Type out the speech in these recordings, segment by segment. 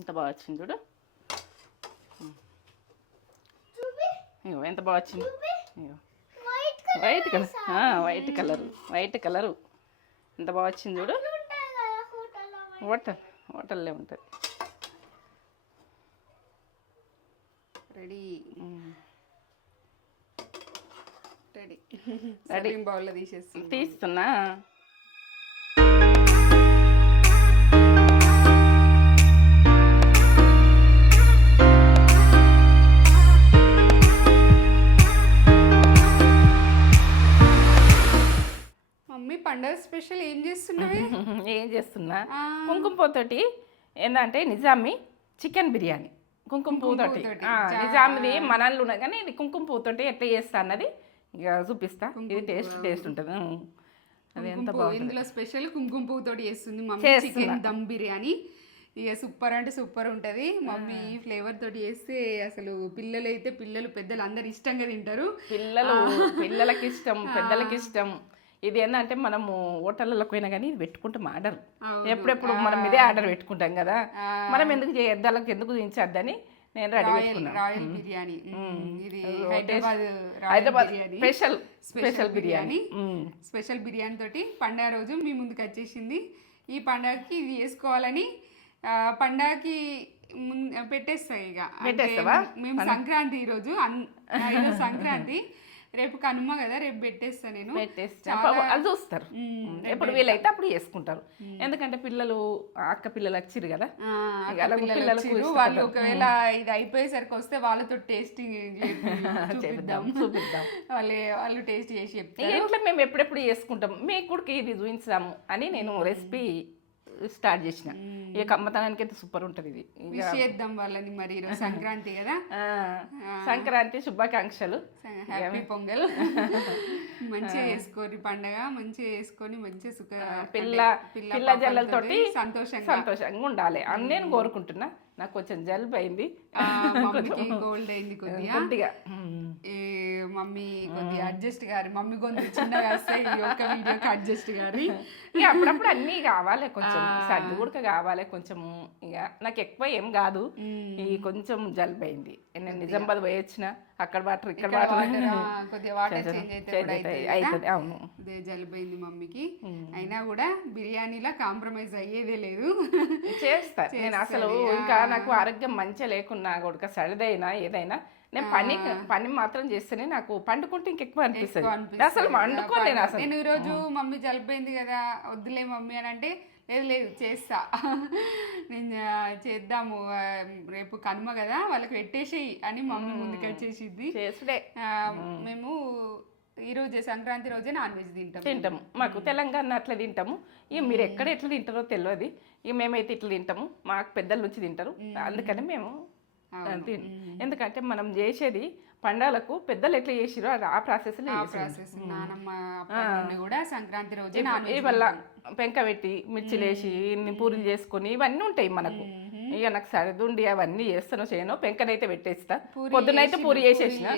ఎంత బాగా వచ్చింది చూడు. ఇగో ఎంత బాగా వచ్చింది. ఇగో వైట్ కలర్, వైట్ కలరు ఎంత బాగా వచ్చింది చూడు. హోటల్లో ఉంటుంది. రెడీ సర్వింగ్ బౌల్లో తీస్తున్నా. మమ్మీ పండగ స్పెషల్ ఏం చేస్తున్నావే? ఏం చేస్తున్నా, కుంకుమ పువ్వుతోటి ఏంటంటే నిజామి చికెన్ బిర్యానీ కుంకుమ పువ్వుతోటి. నిజామిది మనల్లో ఉన్నది కానీ ఇది కుంకుమ పువ్వుతోటి ఎట్లా చేస్తా అన్నది ఇక చూపిస్తా. ఇది టేస్ట్ ఉంటుంది. అది ఎంత బాగుంది. ఇందులో స్పెషల్ కుంకుమ పువ్వుతోటి చేస్తుంది మమ్మీ చికెన్ దమ్ బిర్యానీ. ఇక సూపర్ అంటే సూపర్ ఉంటుంది. మమ్మీ ఫ్లేవర్ తోటి చేస్తే అసలు పిల్లలు పెద్దలు అందరు ఇష్టంగా తింటారు. పిల్లలకి ఇష్టం, పెద్దలకి ఇష్టం. ఇది ఏంటంటే మనము హోటళ్ళకి పోయినా కానీ ఇది పెట్టుకుంటాం ఆర్డర్. ఎప్పుడెప్పుడు మనం ఇదే ఆర్డర్ పెట్టుకుంటాం కదా, మనం ఎందుకు చేయద్దాలకు ఎందుకు దించద్దని నేను రెడీ పెట్టుకున్నాను. రాయల్ బిర్యానీ, ఇది హైదరాబాద్ స్పెషల్ బిర్యానీ తోటి పండగ రోజు మీ ముందుకు వచ్చేసింది. ఈ పండగకి ఇది చేసుకోవాలని పండగకి పెట్టేస్తాయి. ఇక మేము సంక్రాంతి ఈరోజు సంక్రాంతి, రేపు కనుమ కదా, రేపు పెట్టేస్తా నేను. అది చూస్తారు ఎప్పుడు వీలైతే అప్పుడు చేసుకుంటారు. ఎందుకంటే పిల్లలు అక్క పిల్లలు వచ్చిరు కదా, వాళ్ళు ఒకవేళ ఇది అయిపోయేసరికి వస్తే వాళ్ళతో టేస్టింగ్ చూపిద్దాం. వాళ్ళు టేస్ట్ చేసి చెప్తారు. ఇట్లా మేము ఎప్పుడెప్పుడు చేసుకుంటాం, మీకు కూడా ఇది చూపించాము అని నేను రెసిపీ స్టార్ట్ చేసిన. ఇక కమ్మతనానికి అయితే సూపర్ ఉంటుంది. ఇది చేద్దాం వాళ్ళని. మరి సంక్రాంతి కదా, సంక్రాంతి శుభాకాంక్షలు. హ్యాపీ పొంగల్. మంచిగా చేసుకోని పండగ, మంచిగా చేసుకొని మంచిగా సుఖ పిల్ల జల్లలతోటి సంతోషంగా ఉండాలి అని నేను కోరుకుంటున్నా. నాకు కొంచెం జలుబు అయింది, కోల్డ్ అయింది కొద్దిగా. మమ్మీ కొద్దిగా అడ్జస్ట్ గారి, మమ్మీ గొంతు చిన్నగా వస్తాయి ఒక వీడియోకి అడ్జస్ట్ గారి. ఇక అప్పుడప్పుడు అన్నీ కావాలి, కొంచెం సర్ది కూడా కావాలి కొంచెం. ఇక నాకు ఎక్కువ ఏం కాదు, ఈ కొంచెం జలుబు అయింది. నేను నిజామాబాద్ పోయి వచ్చిన, అక్కడ వాటర్ ఇక్కడ వాటర్ కొద్దిగా వాటర్ చేంజ్ అవుతుంది. అవును, అదే జలుబు అయింది మమ్మీకి. అయినా కూడా బిర్యానీలా కాంప్రమైజ్ అయ్యేదే లేదు, చేస్తా నేను. అసలు ఇంకా నాకు ఆరోగ్యం మంచిగా లేకున్నా కూడా సరిదైనా ఏదైనా నేను పని మాత్రం చేస్తేనే నాకు పండుకుంటే ఇంకెక్కువ అనిపిస్తుంది. అసలు వండుకోలేను అసలు. నేను ఈరోజు మమ్మీ జలిపోయింది కదా, వద్దులే మమ్మీ అని అంటే లేదు చేస్తా, నేను చేద్దాము, రేపు కనుమ కదా వాళ్ళకి పెట్టేసేయి అని మమ్మీ ముందుకు వచ్చేసిద్ది. మేము ఈరోజే సంక్రాంతి రోజే నాన్ వెజ్ తింటాము. మాకు తెలంగాణ అట్లా తింటాము. ఇక మీరు ఎక్కడ ఎట్లా తింటారో తెలియదు. ఇక మేమైతే ఇట్లా తింటాము, మాకు పెద్దల నుంచి తింటారు. అందుకని మేము ఎందుకంటే మనం చేసేది పండాలకు పెద్దలు ఎట్లా చేసిరో ఆ ప్రాసెస్. సంక్రాంతి రోజు ఇవల్ల పెంక పెట్టి మిర్చిలేసి పూరీలు చేసుకొని ఇవన్నీ ఉంటాయి మనకు. ఇక నాకు సరిదుండి అవన్నీ చేస్తాను చేయను. పెంకనైతే పెట్టేస్తా, పొద్దునైతే పూరి చేసేసిన.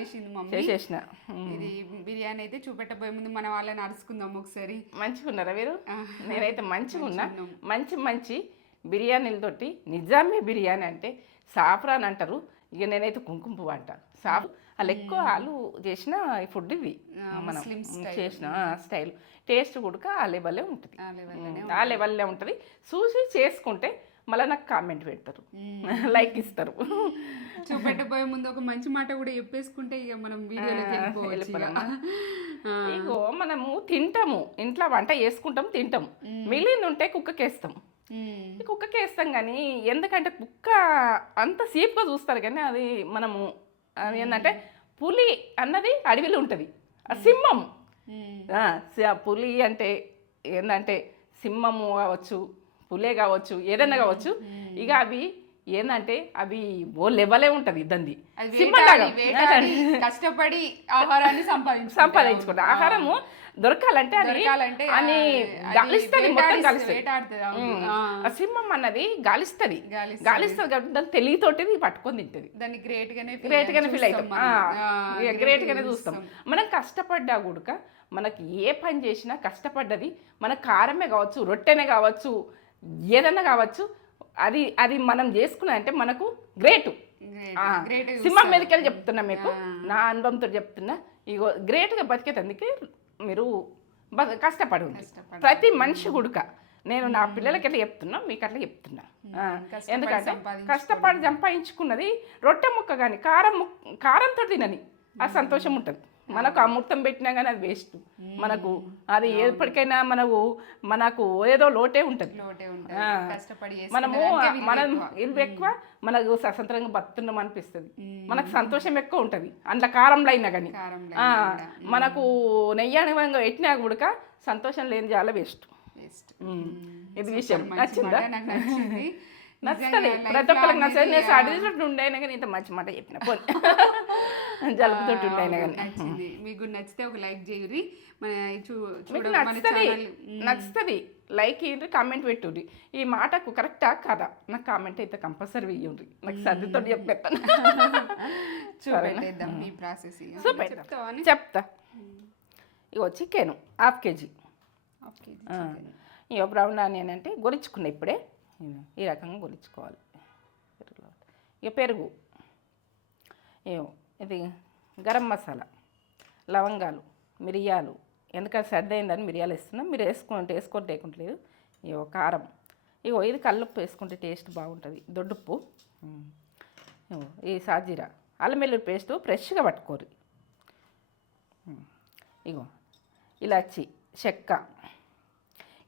ఇది బిర్యానీ అయితే చూపెట్టబోయే ముందు మన వాళ్ళని అరుచుకుందాం ఒకసారి. మంచిగా ఉన్నారా మీరు? నేనైతే మంచిగా ఉన్నా. మంచి బిర్యానీలతోటి నిజామే బిర్యానీ అంటే సాఫ్రాన్ అంటారు. ఇక నేనైతే కుంకుమ పువ్వు అంటాను. వాళ్ళు ఎక్కువ వాళ్ళు చేసిన ఫుడ్ ఇవి మనం చేసిన స్టైల్ టేస్ట్ కూడా ఆ లెవెల్లే ఉంటుంది. ఆ లెవెల్లే ఉంటుంది. చూసి చేసుకుంటే మళ్ళీ నాకు కామెంట్ పెడతారు, లైక్ ఇస్తారు. చూపెట్టబోయే ముందు ఒక మంచి మాట కూడా చెప్పేసుకుంటే ఇక మనం ఇగో మనము తింటాము, ఇంట్లో వంట చేసుకుంటాం, తింటాం. మిగిలింది ఉంటే కుక్కకేస్తాం. కుక్కకి వేస్తాం కానీ ఎందుకంటే కుక్క అంత సేఫ్గా చూస్తారు కానీ అది మనము ఏంటంటే పులి అన్నది అడవిలో ఉంటుంది. ఆ సింహం, పులి అంటే ఏంటంటే సింహము కావచ్చు, పులే కావచ్చు, ఏదైనా కావచ్చు. ఇక అవి ఏంటంటే అవి ఓ లెవెలే ఉంటుంది దంది. కష్టపడి ఆహారాన్ని సంపాదించుకుంటా. ఆహారము దొరకాలంటే అని గాలిస్తుంది, మొత్తం గాలిస్తుంది. సింహం అన్నది గాలిస్తుంది కాబట్టి దాని తెలివితోటి పట్టుకొని తింటుంది. దాన్ని గ్రేట్ గానే ఫీల్ అవుతాం, గ్రేట్ గానే చూస్తాం. మనం కష్టపడ్డా కూడా మనకి ఏ పని చేసినా కష్టపడ్డది మన కారమే కావచ్చు, రొట్టెనే కావచ్చు, ఏదన్నా కావచ్చు, అది అది మనం చేసుకున్నా అంటే మనకు గ్రేటు. గ్రేట్ సింహం మీదకి వెళ్ళి చెప్తున్నా మీకు, నా అనుభవంతో చెప్తున్నా. ఇగో గ్రేట్గా బతికేటందుకే మీరు కష్టపడు. ప్రతి మనిషి గుడుక నేను నా పిల్లలకి అట్లా చెప్తున్నా, మీకు అట్లా చెప్తున్నా. ఎందుకంటే కష్టపడి సంపాదించుకున్నది రొట్టె ముక్క కానీ కారంతో తినని ఆ సంతోషం ఉంటుంది. మనకు అమృతం పెట్టినా కానీ అది వేస్ట్. మనకు అది ఎప్పటికైనా మనకు ఏదో లోటే ఉంటుంది. మనము ఇల్లు ఎక్కువ, మనకు స్వతంత్రంగా బతున్నాం అనిపిస్తుంది, మనకు సంతోషం ఎక్కువ ఉంటుంది అందులో కారంలో అయినా కానీ. మనకు నెయ్యానివంగా పెట్టినా కూడా సంతోషం లేని చాలా వేస్ట్. ఇది విషయం నచ్చిందా? నచ్చుతుంది, ప్రతి ఒక్కరికి నచ్చదు. నేను సాటిస్ఫైడ్ ఉండైనా కానీ ఇంత మంచి మాట చెప్పిన జలుబుతో ఉండైనా కానీ. మీకు నచ్చితే ఒక లైక్ చేయరి, నచ్చుతుంది లైక్ ఇయ్యండి, కామెంట్ పెట్టుర్రి. ఈ మాటకు కరెక్టా కదా నాకు కామెంట్ అయితే కంపల్సరీ ఇయ్యండి, నాకు సర్దితో చెప్పేస్తాను. చెప్తా. ఇగో చికెన్ ½ కేజీ, ఇక బ్రౌన్ ఆనియన్ అంటే గొలుచుకున్నా ఇప్పుడే, ఈ రకంగా గొలుచుకోవాలి. ఇక పెరుగు, ఇది గరం మసాలా, లవంగాలు, మిరియాలు, ఎందుకంటే సర్ది అయిందని మిరియాలు వేస్తున్నాం, మీరు వేసుకుంటే లేకుంటలేదు. ఇగో కారం, ఇగో ఇది కల్లుప్పు వేసుకుంటే టేస్ట్ బాగుంటుంది, దొడ్డుప్పు, ఈ సాజీరా, అల్లం వెల్లుల్లి పేస్టు ఫ్రెష్గా పట్టుకోరు. ఇగో ఇలాచి, చెక్క,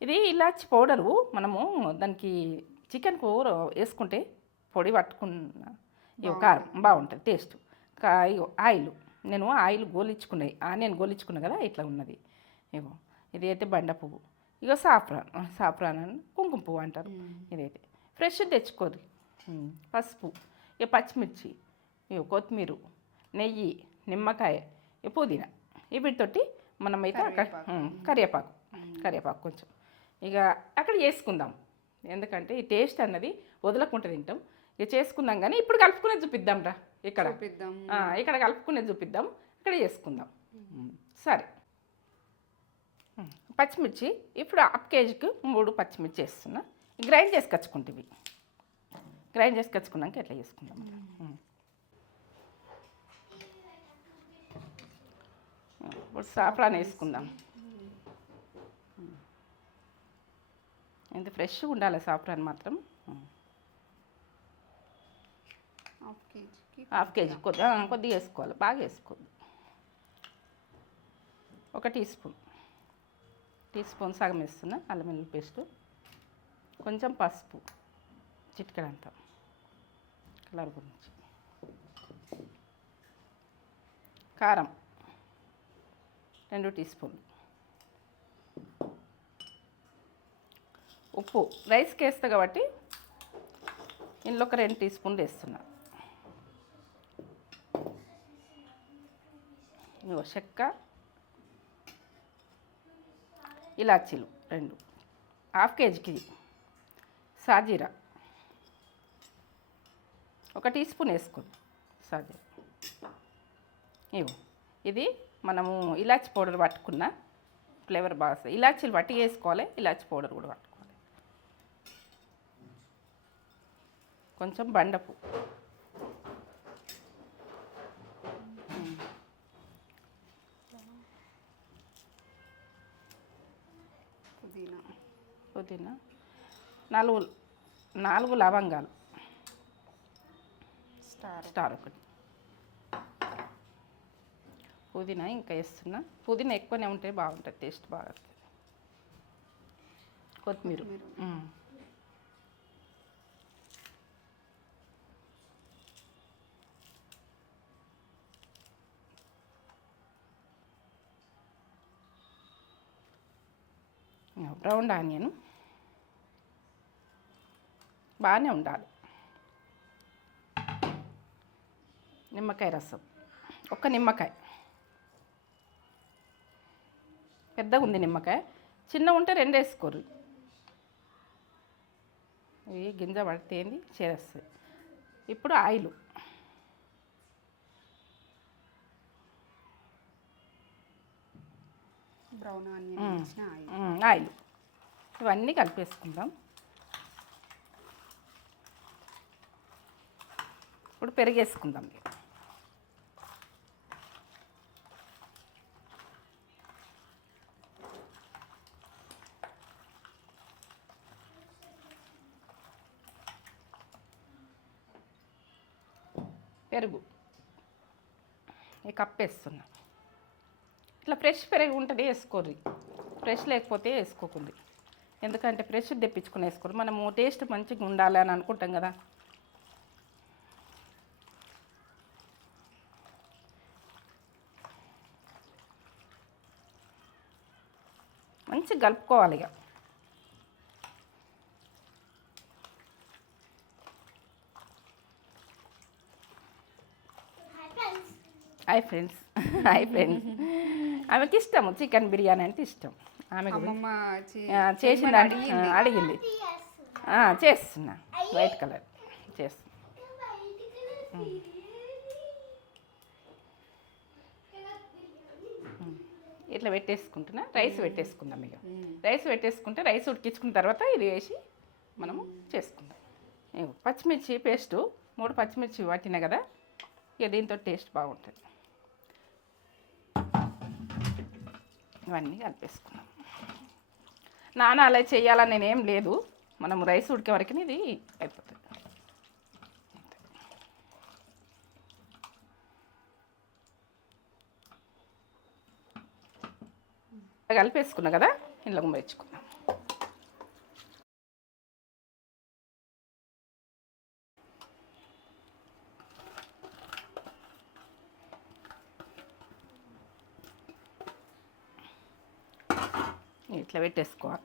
ఇది ఇలాచి పౌడరు మనము దానికి చికెన్ కూర వేసుకుంటే పొడి పట్టుకున్న ఇగో కారం బాగుంటుంది టేస్ట్. ఇగో ఆయిల్, నేను ఆయిల్ గోలించుకున్నాయి, ఆనియన్ గోలించుకున్నా కదా ఇట్లా ఉన్నది. ఇగో ఇది అయితే బండ పువ్వు, ఇగో సాఫ్రాన్ అని కుంకుమ పువ్వు అంటారు. ఇదైతే ఫ్రెష్ తెచ్చుకోరు. పసుపు, ఇక పచ్చిమిర్చి, ఇగో కొత్తిమీర, నెయ్యి, నిమ్మకాయ, పుదీనా, వీటితోటి మనమైతే కరివేపాకు కొంచెం ఇక అక్కడ చేసుకుందాం. ఎందుకంటే ఈ టేస్ట్ అన్నది వదలకుండా తింటాం. ఇక చేసుకుందాం కానీ ఇప్పుడు కలుపుకునేది చూపిద్దాం రా, ఇక్కడ కలుపుకునేది చూపిద్దాం, ఇక్కడ చేసుకుందాం. సరే, పచ్చిమిర్చి ఇప్పుడు ½ కేజీకి 3 పచ్చిమిర్చి వేస్తున్నా. గ్రైండ్ చేసుకొచ్చుకుంటేవి, గ్రైండ్ చేసుకొచ్చుకున్నాక ఎట్లా చేసుకుందాం. ఇప్పుడు సాఫ్రాన్ వేసుకుందాం. ఇంత ఫ్రెష్గా ఉండాలి సాఫ్రాన్ మాత్రం. ½ కేజీ కొద్దిగా వేసుకోవాలి, బాగా వేసుకోవద్దు. 1 టీ స్పూన్ సగం వేస్తున్నా అల్లం వెల్లుల్లి పేస్టు, కొంచెం పసుపు చిటికెడంతా కలర్ గురించి, కారం 2 టీ స్పూన్లు, ఉప్పు రైస్కి వేస్తా కాబట్టి ఇందులో ఒక 2 టీ స్పూన్లు వేస్తున్నా. ఇగో చెక్క, ఇలాచీలు 2, ½ కేజీకి సాజీరా 1 టీ స్పూన్ వేసుకోండి సాజీరా. ఇగో ఇది మనము ఇలాచి పౌడర్ పట్టుకున్న ఫ్లేవర్ బాగా వస్తుంది. ఇలాచీలు పట్టి వేసుకోవాలి, ఇలాచి పౌడర్ కూడా పట్టుకోవాలి. కొంచెం బండపు, పుదీనా 4 లవంగాలు, స్టార్ 1, పుదీనా ఇంకా వేస్తున్నా. పుదీనా ఎక్కువనే ఉంటే బాగుంటుంది, టేస్ట్ బాగా వస్తుంది. కొత్తిమీర, బ్రౌన్ ఆనియన్ బాగానే ఉండాలి. నిమ్మకాయ రసం, 1 నిమ్మకాయ, పెద్దగా ఉంది నిమ్మకాయ, చిన్నగా ఉంటే 2 వేసుకోరు. ఇవి గింజ పడితే ఏంది చేరేస్తుంది. ఇప్పుడు ఆయిల్, బ్రౌన్ ఆనియన్ ఆయిల్, ఇవన్నీ కలిపేసుకుందాం. ఇప్పుడు పెరుగు వేసుకుందాం. పెరుగు ఈ కప్ వేస్తున్నా. ఇట్లా ఫ్రెష్ పెరుగు ఉంటుంది వేసుకోర్రి, ఫ్రెష్ లేకపోతే వేసుకోకుంది. ఎందుకంటే ఫ్రెష్ తెప్పించుకుని వేసుకోరు, మనము టేస్ట్ మంచిగా ఉండాలి అని అనుకుంటాం కదా. మంచిగా కలుపుకోవాలి ఇక. Hi friends, hi friends. ఆమెకి ఇష్టము చికెన్ బిర్యానీ అంటే ఇష్టం. ఆమె చేసింది అడిగింది. చేస్తున్నా, వైట్ కలర్ చేస్తున్నా. ఇట్లా పెట్టేసుకుంటున్నా. రైస్ పెట్టేసుకుందాం ఇక. రైస్ పెట్టేసుకుంటే రైస్ ఉడికించుకున్న తర్వాత ఇది వేసి మనము చేసుకుందాం. పచ్చిమిర్చి పేస్టు 3 పచ్చిమిర్చి పట్టినా కదా, ఇక దీంతో టేస్ట్ బాగుంటుంది. ఇవన్నీ కలిపేసుకున్నాం. నాన్న అలా చేయాలని నేనేం లేదు, మనం రైస్ ఉడికే వరకు ఇది అయిపోతుంది. కలిపేసుకున్నా కదా, ఇంట్లో గుమ్మరించుకున్నాం. ఇట్లా పెట్టేసుకోవాలి.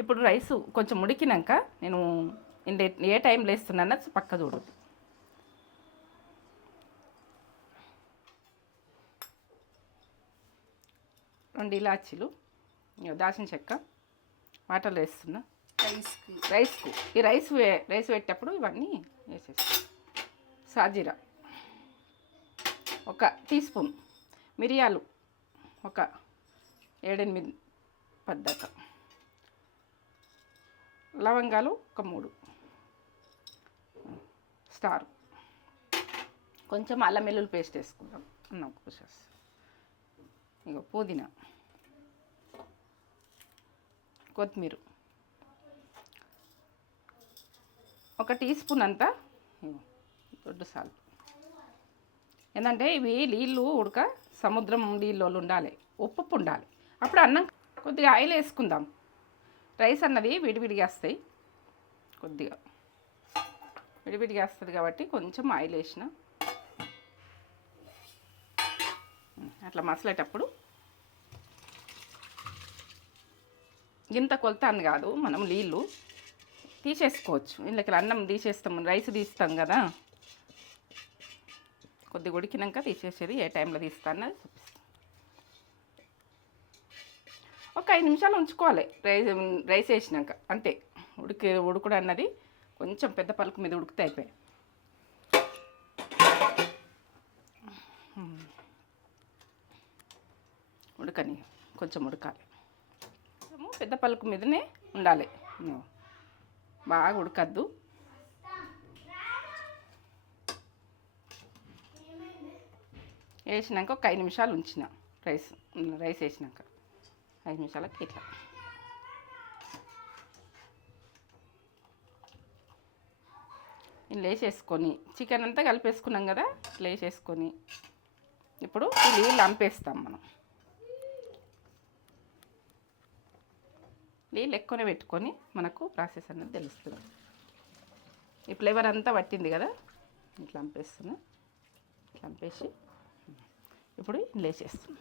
ఇప్పుడు రైసు కొంచెం ఉడికినాక నేను ఏ టైంలో వేస్తున్నా పక్క చూడు. రెండు ఇలాచీలు, దాల్చిన చెక్క వాటర్లో వేస్తున్నా. రైస్కు ఈ రైస్ పెట్టేటప్పుడు ఇవన్నీ వేసేసి, సాజీరా 1 టీ స్పూన్, మిరియాలు ఒక 7-8 పద్దాక, లవంగాలు ఒక 3, స్టార్, కొంచెం అల్లం వెల్లుల్లి పేస్ట్ వేసుకుందాం. అన్నం కూసేసి ఇక పుదీనా, కొత్తిమీర 1 టీ స్పూన్ అంతా దొడ్డు సాల్ట్. ఏంటంటే ఇవి నీళ్ళు ఉడక సముద్రం నీళ్ళు ఉండాలి, ఉప్పు ఉండాలి. అప్పుడు అన్నం కొద్దిగా ఆయిల్ వేసుకుందాం. రైస్ అన్నది విడివిడిగా వస్తాయి, కొద్దిగా విడివిడిగా వస్తుంది కాబట్టి కొంచెం ఆయిల్ వేసిన అట్లా మసలేటప్పుడు ఇంత కొలత అని కాదు, మనం నీళ్ళు తీసేసుకోవచ్చు. ఇందులోకి అన్నం తీసేస్తాం, రైస్ తీస్తాం కదా, కొద్దిగా ఉడికినాక తీసేసేది. ఏ టైంలో తీస్తా అన్నది చూపిస్తాను. ఒక 5 నిమిషాలు ఉంచుకోవాలి రైస్ వేసినాక, అంతే. ఉడుకుడు అన్నది కొంచెం పెద్ద పలుకు మీద ఉడికితే అయిపోయాయి. ఉడకని కొంచెం ఉడకాలి, పెద్ద పలుకు మీదనే ఉండాలి, బాగా ఉడకద్దు. వేసినాక ఒక 5 నిమిషాలు ఉంచిన రైస్ వేసినాక 5 నిమిషాలకి ఇట్లా ఇందులో వేసేసుకొని చికెన్ అంతా కలిపేసుకున్నాం కదా, ఇట్లా వేసేసుకొని ఇప్పుడు ఈ నీళ్ళు అంపేస్తాం. మనం నీళ్ళు ఎక్కువనే పెట్టుకొని మనకు ప్రాసెస్ అనేది తెలుస్తుంది. ఈ ఫ్లేవర్ అంతా పట్టింది కదా, ఇట్లా అంపేస్తున్నా. ఇట్లా అంపేసి ఇప్పుడు ఇందులో వేసేస్తున్నా.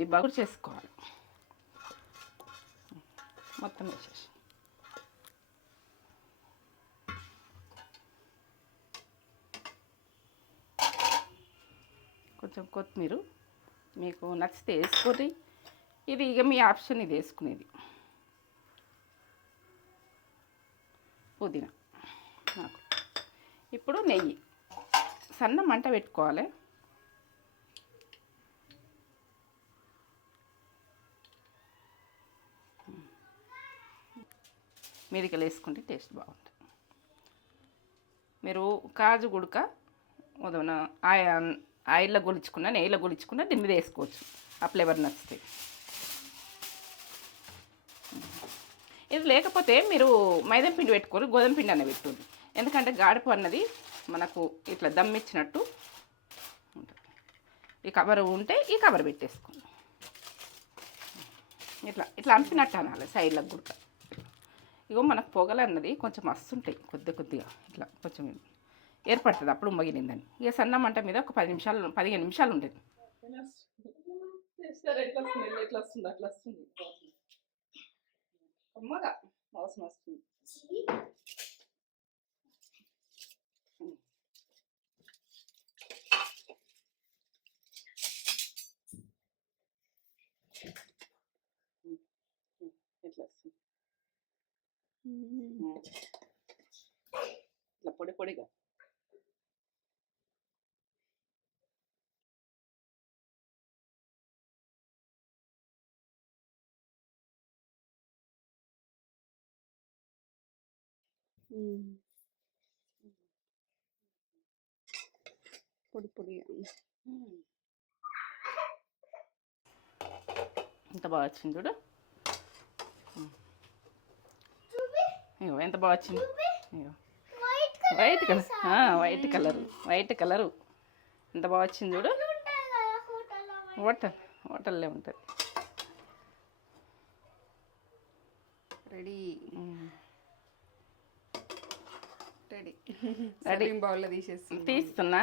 ఈ బగురు చేసుకోవాలి మొత్తం వేసేసి. కొంచెం కొత్తిమీర మీకు నచ్చితే వేసుకొని, ఇది ఇక మీ ఆప్షన్, ఇది వేసుకునేది. పుదీనా నాకు. ఇప్పుడు నెయ్యి సన్న మంట పెట్టుకోవాలి. మీదికెళ్ళి వేసుకుంటే టేస్ట్ బాగుంటుంది. మీరు కాజు గుడక ఉదయం ఆయిల్లో గొలుచుకున్న నెయ్యిలో గొలుచుకున్న దీని మీద వేసుకోవచ్చు, ఆ ఫ్లేవర్ నచ్చితే. ఇది లేకపోతే మీరు మైదా పిండి పెట్టుకోరు, గోధుమ పిండి అన్న పెట్టుకోండి. ఎందుకంటే గాడిపు అన్నది మనకు ఇట్లా దమ్ ఇచ్చినట్టు ఉంటుంది. ఈ కవర్ ఉంటే ఈ కవర్ పెట్టేసుకోండి. ఇట్లా ఇట్లా అంపినట్టు అనాలి సైడ్లకు గుడక. ఇగో మనకు పొగలు అన్నది కొంచెం మస్తు ఉంటాయి, కొద్దిగా ఇట్లా కొంచెం ఏర్పడుతుంది అప్పుడు మగిలిందని. ఇక సన్న మంట మీద ఒక 15 నిమిషాలు ఉంటుంది. ఎట్లా వస్తుంది అట్లా వస్తుంది, అమ్మగా మోసం వస్తుంది. ఎట్లా వస్తుంది ఇట్లా పొడి పొడిగా. పొడి పొడిగా ఎంత బాగా వచ్చింది చూడు. ఇగో ఎంత బాగా వచ్చింది. ఇగో వైట్ కలరు ఎంత బాగా వచ్చింది చూడు. హోటల్లో ఉంటుంది. రెడీ సర్వింగ్ బౌల్లో తీస్తున్నా.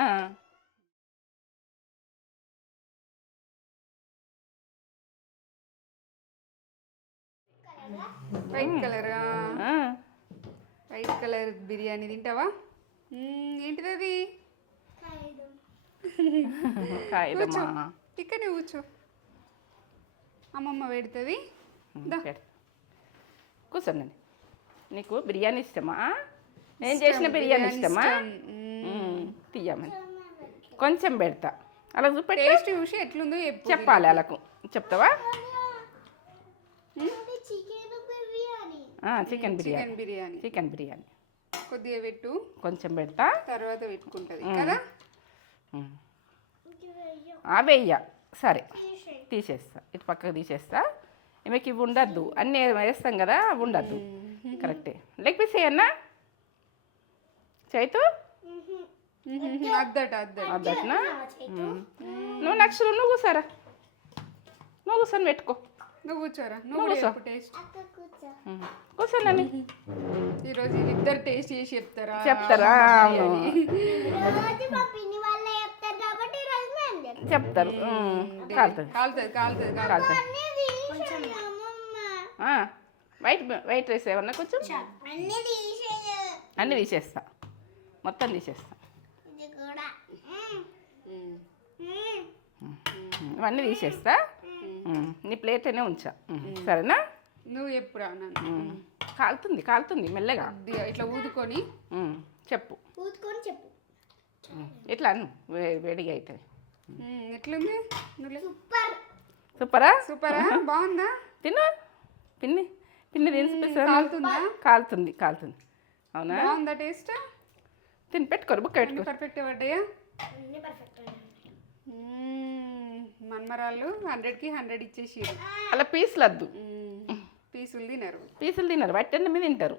వైట్ కలర్ బిర్యానీ తింటావా? ఏంటిది అది? ఇక్కడనే కూర్చో, అమ్మమ్మ పెడుతుంది. కూర్చోండి. నీకు బిర్యానీ ఇష్టమా? నేను చేసిన బిర్యానీ ఇష్టమా? తీయమని కొంచెం పెడతా, అలా చూపెట్టి టేస్ట్ చూసి ఎట్లుందో చెప్పాలి. అలాకు చెప్తావా? చికెన్ బిర్యానీ కొద్దిగా పెట్టు, కొంచెం పెడతా, తర్వాత పెట్టుకుంటుంది కదా. వెయ్య సరే, తీసేస్తా, ఇటు పక్కకు తీసేస్తా. ఈమెకి ఇవి ఉండద్దు, అన్నీ వేస్తాం కదా, అవి ఉండద్దు. కరెక్టే. లెగ్ పీస్ వేయన్నా చైతు? అద్దటనా? నువ్వు నెక్స్ట్ నువ్వు కూర్చోరా, నువ్వు కూర్చొని పెట్టుకో. నువ్వు కూర్చోరా, నువ్వు కూర్చో. కూర్చోండి. ఈరోజు ఇద్దరు టేస్ట్ చేసి చెప్తారా? చెప్తారు. వైట్ రైస్ ఏమన్నా కొంచెం అన్నీ తీసేస్తా, మొత్తం తీసేస్తా. ఇవన్నీ తీసేస్తా, నీ ప్లేట్లోనే ఉంచా. సరేనా? నువ్వు ఎప్పుడు కాలుతుంది మెల్లగా ఇట్లా ఊదుకొని చెప్పు. ఇట్లా అను, వేడిగా అవుతుంది. ఎట్లుంది? సూపరా? బాగుందా? తిను పిన్ని కాలుతుంది. అవునా? బాగుందా టేస్ట్? తిని పెట్టుకోరు, బుక్క పెట్టుకో. పర్ఫెక్ట్ పడ్డాయా? మన్మరాళ్ళు 100కి 100 ఇచ్చేసి అలా పీసులు వద్దు. పీసులు తినరు, వాటి మీద తింటారు.